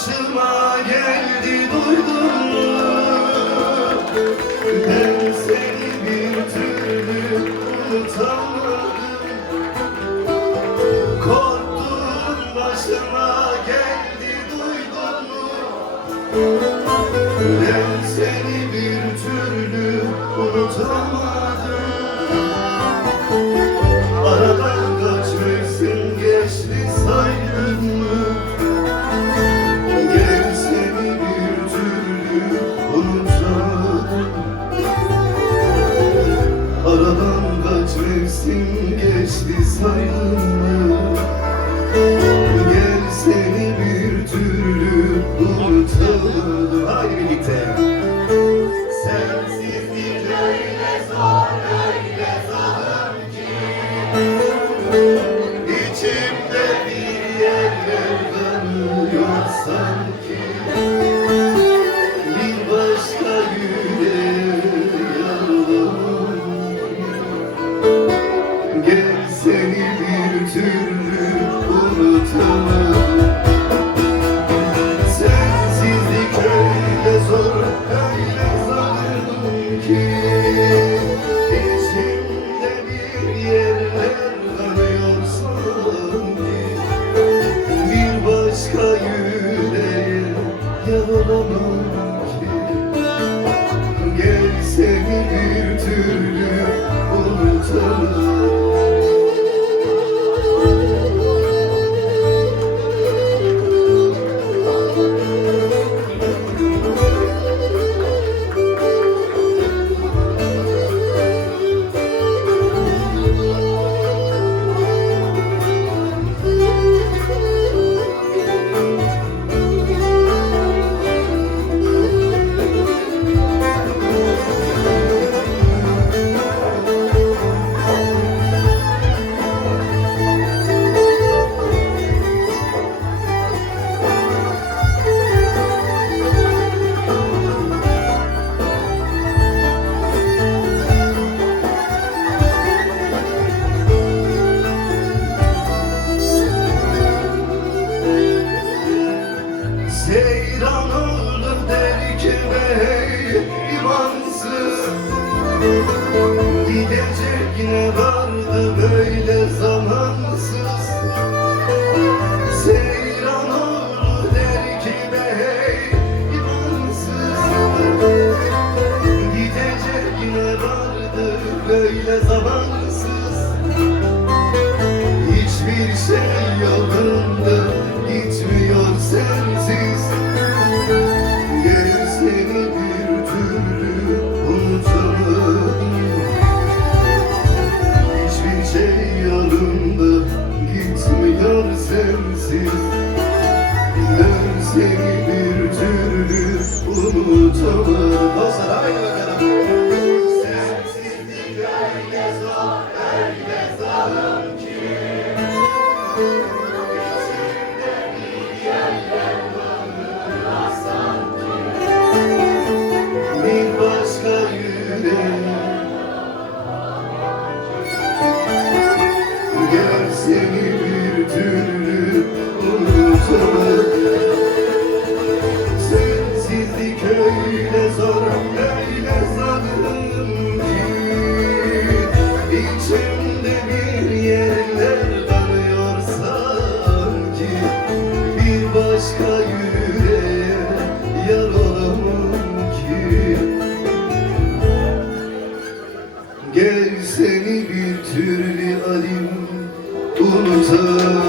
başıma geldi duydun mu? Ben seni bir türlü unutamadım. Korktuğum başıma geldi duydun mu? Ben seni bir türlü unutamadım. Aradan kaç mevsim geçti saydın mı? Gel seni bir türlü unutamadım. Aradan kaç mevsim geçti saydın mı? Gel seni bir türlü unutamadım. Haydi birlikte. Sensizlik öyle zor, öyle zalim ki İçimde bir yerler kanıyor sanki. Bir başka yüreğe yaralandım. Gel seni bir türlü unutamadım. Sensizlik öyle zor, öyle zalim ki İçimde bir yerler kanıyor sanki. Bir başka yüreğe yaralanamam ki. Gel seni bir türlü unutamam. Seyran oldu derken ey imansız. Gidecek ne vardı böyle zamansız. Seyran oldu derken ey imansız. Gidecek ne vardı böyle zamansız. Hiçbir şey yolunda gitmiyor sensiz. Gel seni bir türlü unutamadım. Hiçbir şey yolunda gitmiyor sensiz. Ben seni bir türlü unutamadım. Dostlar haydi bakalım. Sensizlik öyle zor, öyle zalim ki İçimde bir yerler kanıyor sanki. Bir başka yüreğe gel seni bir türlü unutamadım. Sensizlik öyle zor, öyle zalim ki İçimde bir yerler kanıyor sanki. Bir başka yüreğe yaralamam ki. Gel seni bir türlü alim unutamam.